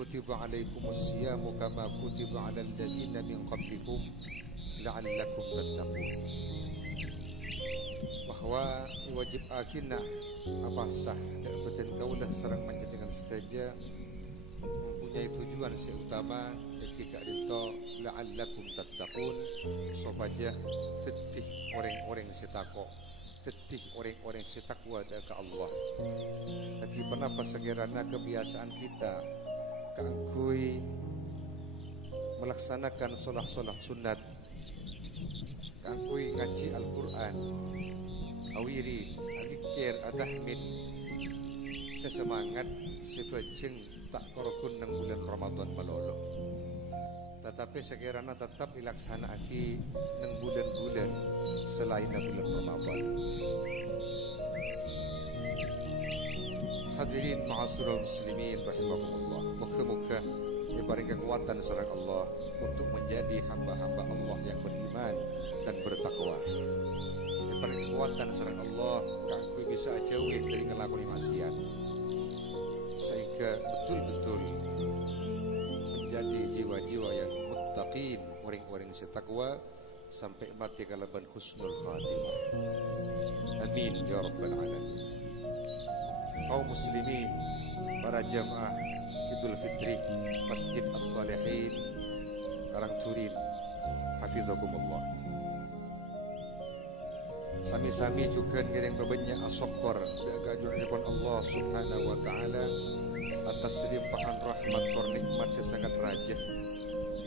kutiba alaikumus siyamu kama kutiba alal ladzina min qablikum la'allakum tattaqun. Bahwa wajib akhirna apa sah dak beten kaulah sareng panjenengan sedaja mempunyai tujuan seutama ketika dito la'allakum tattaqun, supaya tetih orang-orang setakwa, tetih orang-orang setakwa ke Allah. Jadi kenapa segera kebiasaan kita keangkui melaksanakan solat sunat, keangkui ngaji Al-Quran, awiri alikir adahmin sesemangat sebajeng tak korokun nang bulan Ramadan malolo. Tetapi sekiranya tetap dilaksanakan nang bulan-bulan selain bulan Ramadan. Hadirin ma'asyiral muslimin rahimakumullah. Moga-moga diberi kekuatan sareng Allah untuk menjadi hamba-hamba Allah yang beriman dan bertakwa. Diberi kekuatan sareng Allah kanggo bisa jauh dari ngelakoni maksiat, sehingga betul-betul menjadi jiwa-jiwa yang muttaqin, orang-orang setakwa sampai mati kalaban husnul khatimah. Amin ya rabbal alamin. Kaum muslimin, para jamaah Idul Fitri Masjid As-Salihin Karangturin, hafizakumullah. Sami-sami juga ngiring banyak asyukur keagungan Allah Subhanahu wa taala atas limpahan rahmat dan nikmat sesangat raja.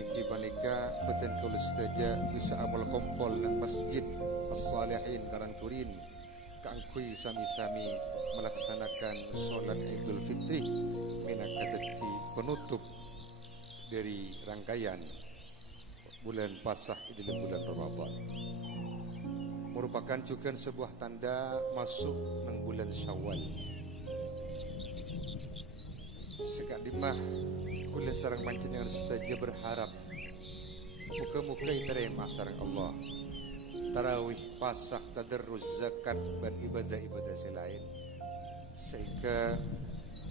Iki panika beten kula sedaja bisa amal kompol nang Masjid As-Salihin Karangturin kangkui sami-sami melaksanakan sholat Idul Fitri minangka penutup dari rangkaian bulan pasah di bulan Ramadan. Merupakan juga sebuah tanda masuk nang bulan Syawal. Sekadimah kula sareng panjenengan sedaja berharap muga-muga diterima sareng Allah tarawih, pasah, tadarruz, zakat dan ibadah-ibadah selain, sehingga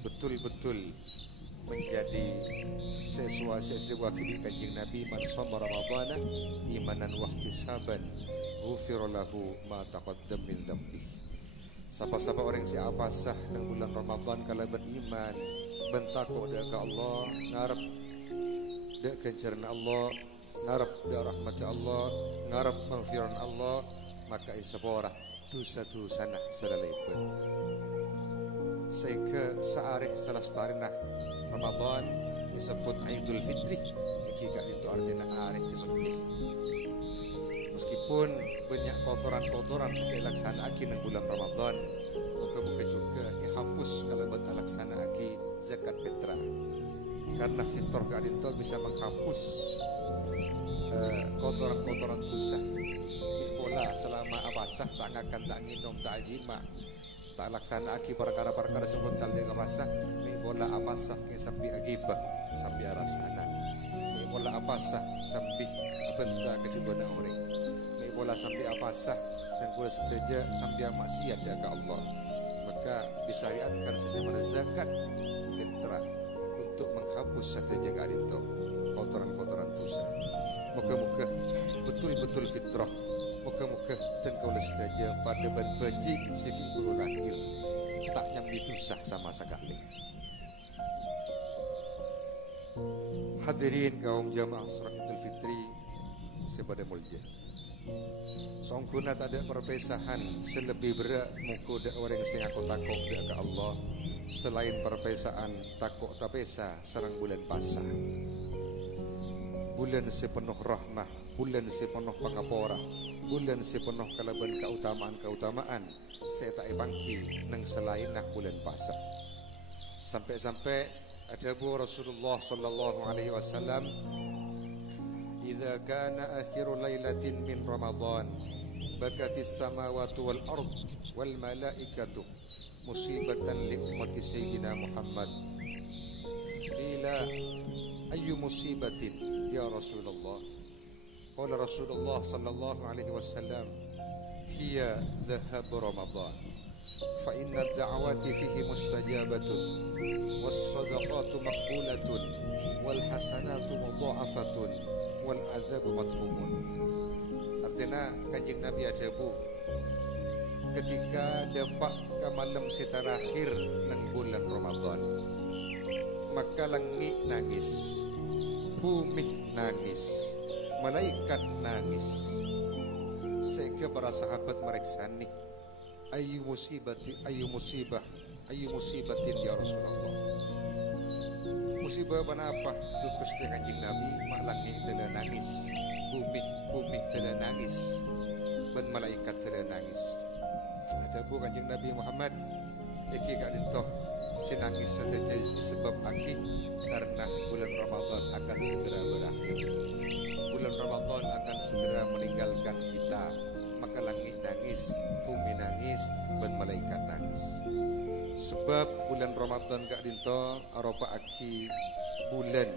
betul-betul menjadi sesuatu wakil kanjeng Nabi, man shoma ramadhana imanan wa ihtisaban ghufira lahu ma taqaddam min dhanbi. Sapa-sapa orang siapa sah nang bulan Ramadan kala beriman bentakwa ke Allah, ngarep dak ganjaran Allah, ngarep dak rahmat Allah, ngarep maghfiran Allah, maka isapora dosa-dosa nah sedalaipun. Sehingga searih salah setarina Ramadan disebut Idul Fitri, iki gak itu artinya arih disebut. Meskipun banyak kotoran-kotoran bisa dilaksanakan di bulan Ramadan, moga-moga juga dihapus kalau buat dilaksanakan zakat fitrah. Karena fitrah gak itu bisa menghapus kotoran-kotoran dosa. Bola selama abasah tak ngakan, tak nginum, tak jima, tak laksanakan perkara-perkara sebut kali abasah. Bola abasah ke sampai agibah, sampai arasana. Bola abasah sampai benda kejubahan orang. Bola sampai abasah dan bola sedaja sampai maksiat ya ke Allah. Maka disyariatkan sejumlah zakat fitrah untuk menghapus sedaja kali itu kotoran-kotoran dosa. Moga-moga betul-betul fitrah. Moga-moga dan kau sedaja pada banji segi guru lahir tak nyambi dosa sama sekali. Hadirin kaum jamaah sholat Idul Fitri sepada mulia. Songkuna tak ada perpesahan selebih berat muka dak orang sing aku takut dak ke Allah selain perpesaan takut tapesa serang bulan pasah. Bulan sepenuh rahmah, bulan sepenuh pangapora, bulan sepenuh kalaban keutamaan saya tak bangki nang selain nak bulan pasah. Sampai-sampai ada bu Rasulullah sallallahu alaihi wasallam, "Idza kana akhiru lailatin min Ramadan, bakatis samawati wal ard wal malaikatu musibatan li ummati sayyidina Muhammad." Qila ayyu musibatin ya Rasulullah? Qala Rasulullah sallallahu alaihi wasallam, "Hiya dhahab Ramadan. Fa inna ad-da'wati fihi mustajabatun was-sadaqatu at-taubatu maqbulatun wal hasanatu mudha'afatun wal adzabu matfumun. Artinya Kanjeng Nabi ada bu, ketika dapat ke malam seterakhir nang bulan Ramadan, maka langit nangis, bumi nangis, malaikat nangis. Sehingga para sahabat mereksani, ayu musibatin ya Rasulullah. Musibah apa? Dukus de Kanjeng Nabi, mak langit telah nangis, bumi telah nangis, dan malaikat telah nangis. Ada bu Kanjeng Nabi Muhammad, iki gak lintoh sinangis saja disebab aki karena bulan Ramadan akan segera berakhir. Bulan Ramadan akan segera meninggalkan kita, maka langit nangis, bumi nangis, dan malaikat nangis. Sebab bulan Ramadan gak lintoh aropa aki bulan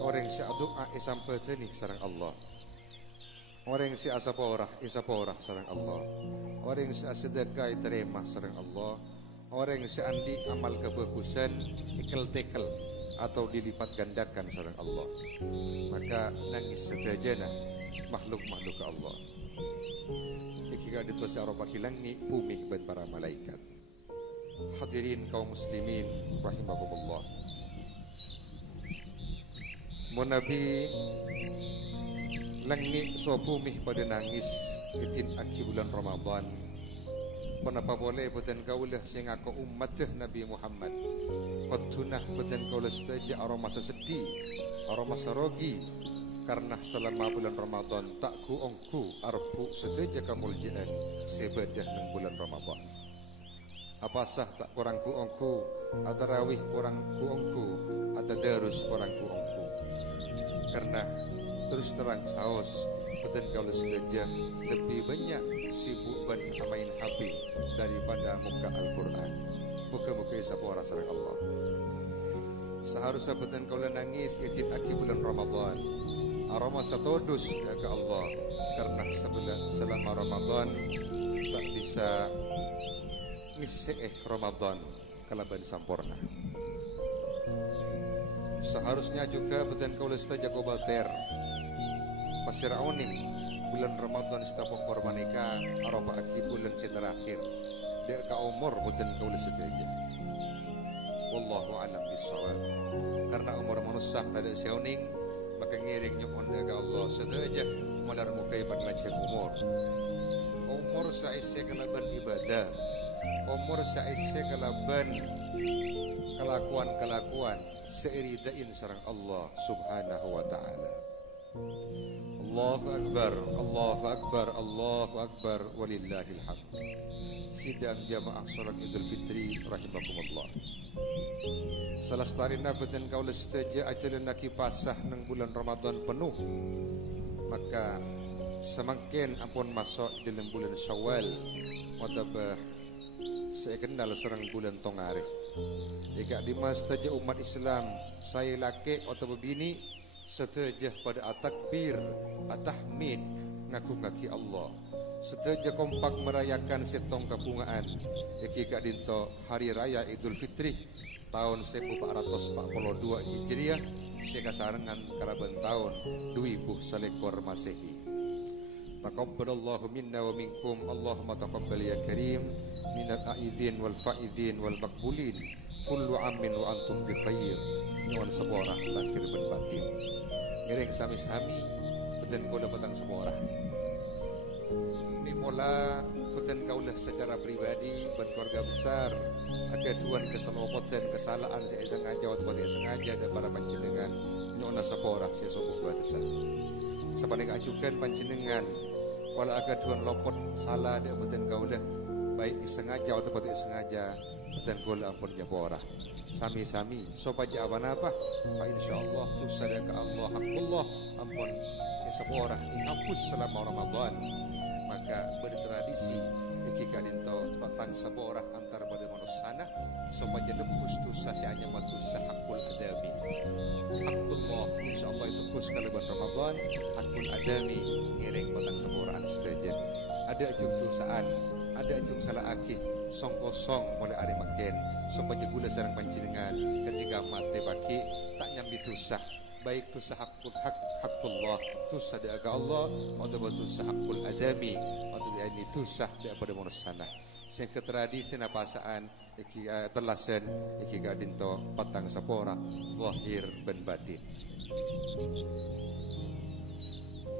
orang si doa sampai tadi sareng Allah. Orang si asapora sareng Allah. Orang si sedekah terima sareng Allah. Orang si andi amal kebagusan ikel-tekel atau dilipat gandakan sareng Allah. Maka nangis sedajana makhluk-makhluk Allah. Jika ditulis Eropa kilangi bumi dan para malaikat. Hadirin kaum muslimin rahimakumullah. Nabi langit so bumi pada nangis itin aki bulan Ramadan. Kenapa boleh beten kaulah sing aku umat Nabi Muhammad. Qadunah beten kaulah setaja aroma sedih, aroma rogi. Karena selama bulan Ramadan tak ku ongku arfu setaja kamuljian sebedah nang bulan Ramadan. Apa sah tak kurang ku ongku, atau rawih kurang ku ongku, atau darus kurang ku ongku. Karena terus terang saos beten kaulah setaja lebih banyak sibuk ban main HP daripada muka Al-Quran. Muka-muka sapora sareng Allah. Seharusnya beten kaulah nangis itin aki bulan Ramadan. Aroma satodus ya ke Allah, karena selama Ramadan tak bisa ngisi Ramadan kalaban sampurna. Seharusnya juga beten kaulah setaja kobalter pasir auning bulan Ramadan kita pokor-manika aroma aki bulan terakhir dia ke umur beten kaulah setaja. Wallahu a'lam bishawab. Karena umur manusia ada siauning, maka ngiring nyukun ke Allah setaja malar mukai berlacak umur saise kalaban ibadah, umur saise kalaban kelakuan seiridain sareng Allah subhanahu wa ta'ala. Allahu akbar, Allahu akbar, Allahu akbar, walillahil hamd. Sidang jamaah salat Idul Fitri rahimakumullah. Salah setarina beten kaulah setaja ajalan naki pasah nang bulan Ramadan penuh, maka semakin ampun masuk dalam bulan Syawal wataba saya kenal serang bulan Tongare. Jika dimas setaja umat Islam saya laki atau bini setaja pada atakbir atahmid ngaku-ngaki Allah, setaja kompak merayakan setong kabungaan jika dinto hari raya Idul Fitri tahun 1442 Hijriah sekasarengan karaban tahun 2000 Masehi. Taqabbalallahu minna wa minkum, Allahumma taqabbal ya karim minal aidin wal faidin wal maqbulin kullu amin wa antum bi khair. Nuwun sepora lahir ben batin. Ngiring sami-sami beten kula petang sepora. Mula beten kaulah secara pribadi dan keluarga besar kegaduhan kesalahan saya sengaja atau tidak sengaja dan para panjenengan nyona sepora saya sobuh batasan sepaling ajukan panjenengan wala agaduhan lopot salah dia beten kaulah baik disengaja atau tidak sengaja beten kaulah ampun japora sami-sami sopaja apa-apa pak insyaallah tusada ke Allah hakullah ampun sepora dihapus selama Ramadan. Maka bertradisi ketika dinto patang seborah antar pada manusia supaya nebus dosa si hanya matusa hakul adami hakullah insyaallah itu kus kalaban Ramadan hakul adami ngiring patang seborahan saja. Ada ajung dosaan, ada ajung salah akih song kosong mulai hari makin supaya gula sareng panjenengan ketika mati baki tak nyambi tusah baik tusah hakullah tusah daga Allah atau tusah hakul adami atau ini tusah daripada manusia sing ketradisi napasaan iki telasen iki gadinto patang sapora zahir ben batin.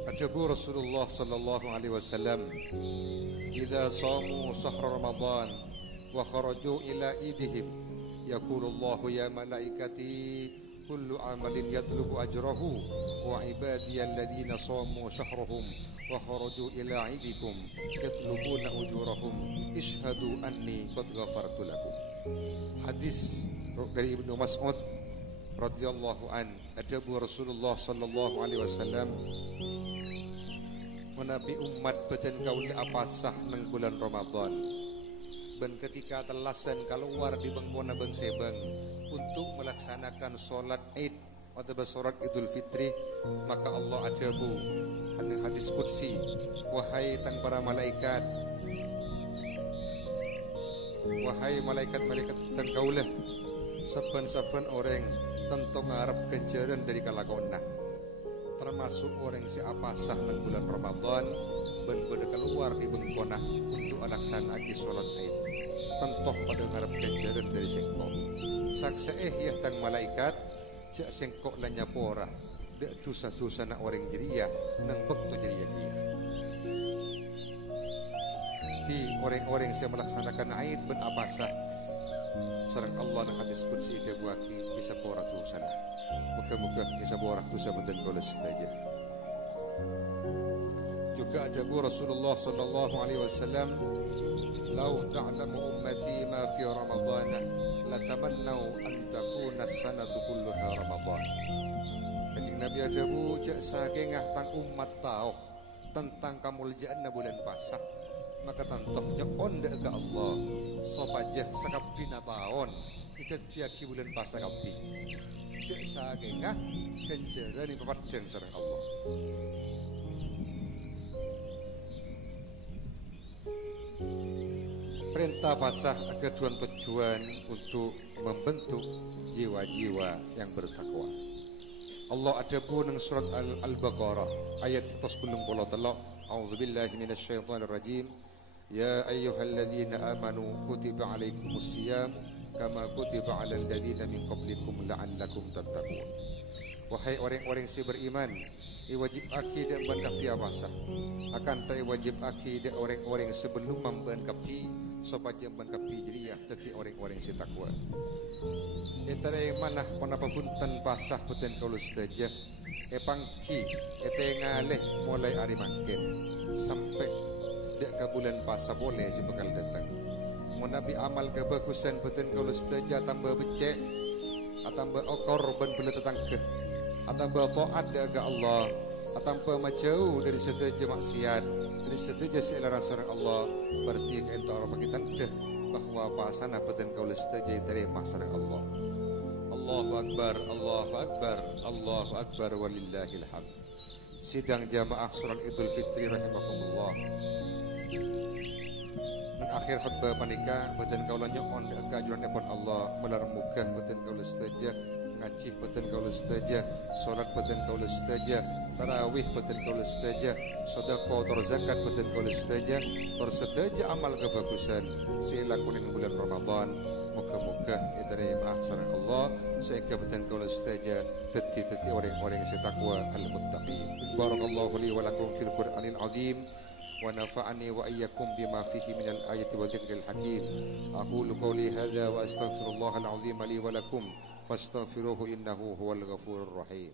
Ajabu Rasulullah sallallahu alaihi wasallam idza shamu shahr ramadan wa kharaju ila idihim yaqulu Allah ya malaikati kullu amalin yatlubu ajrahu wa ibadiyal ladina shamu shahrahum wa kharaju ila idikum yatlubuna ujurahum ishhadu anni qad ghafartu lakum. Hadis dari Ibnu Mas'ud radhiyallahu an, ajabu Rasulullah sallallahu alaihi wasallam menabi umat beten kauli apasah nang bulan Ramadan ben ketika telasan keluar di bengkona beng sebeng untuk melaksanakan solat Id atau solat Idul Fitri, maka Allah ajabu hadis qudsi wahai tang para malaikat, wahai malaikat-malaikat dan kaulah saben-saben orang tentu ngarep ganjaran dari kalakona, termasuk orang si apasah nang bulan Ramadan ben keluar di bengkona untuk melaksanakan solat Id tentu pada ngarep ganjaran dari sengkok sakseeh ya tang malaikat jak sengkok lan nyapora dek dosa-dosa nak orang jeria nang bekto jeria dia di orang-orang yang melaksanakan Aid ben apasah sareng Allah nang hadis qudsi dia buaki bisa pora dosa nah muga-muga bisa pora dosa benten kula saja. Juga ada Rasulullah sallallahu alaihi wasallam law ta'lamu ummati ma fi ramadan la tamannau an takuna as-sanatu kulluha ramadan. Kanjeng Nabi ajabu jak saking tang umat tahu tentang kamuljaan bulan pasah maka tantoknya onda ke Allah sopajah sakabdina taon kita tiaki bulan pasah kabdi jak saking ganjaran papadang sareng Allah. Perintah pasah ada dua tujuan untuk membentuk jiwa-jiwa yang bertakwa. Allah ada pun dalam surat Al-Baqarah ayat 193. A'udzubillahi minasyaitonir rajim. Ya ayyuhalladzina amanu kutiba alaikumusiyam kama kutiba alal ladzina min qablikum la'allakum tattaqun. Wahai orang-orang yang beriman, wajib akidah bandapti pasah. Akan tak wajib akidah orang-orang sebelum membangkapi supaya membangkapi jeriah tetapi orang-orang yang takwa. Etara mana panapapuntan pasah puten kalau saja pangki ngaleh mulai hari makin sampai dek ke bulan pasah boleh si bakal datang. Menabi amal kebagusan puten kalau saja tambah becek tambah okor ben bela tetangga tambah taat daga Allah tanpa majauh dari setuju maksiat dari setuju selaras sareng Allah berarti kita orang bagi tanda bahwa pasana peten kau setuju terima sareng Allah. Allahu akbar, Allahu akbar, Allahu akbar walillahil hamd. Sidang jamaah salat Idul Fitri rahimakumullah. Dan akhir khutbah panika peten kau nyokon keajuran pun Allah melarmukan peten kau setuju ngaji peten kaula sedaja, salat peten kaula sedaja, tarawih peten kaula sedaja, sedekah atau zakat peten kaula sedaja, tersedaja amal kebagusan silakunin bulan Ramadan. Moga-moga diterima sareng Allah sehingga peten kaula sedaja teti orang-orang yang takwa al-muttaqin. Barakallahu li wa lakum fil Qur'anil azim. ونفعني وإياكم بما فيه من الآية والذكر الحكيم. أقول قولي هذا وأستغفر الله العظيم لي ولكم فاستغفروه إنه هو الغفور الرحيم.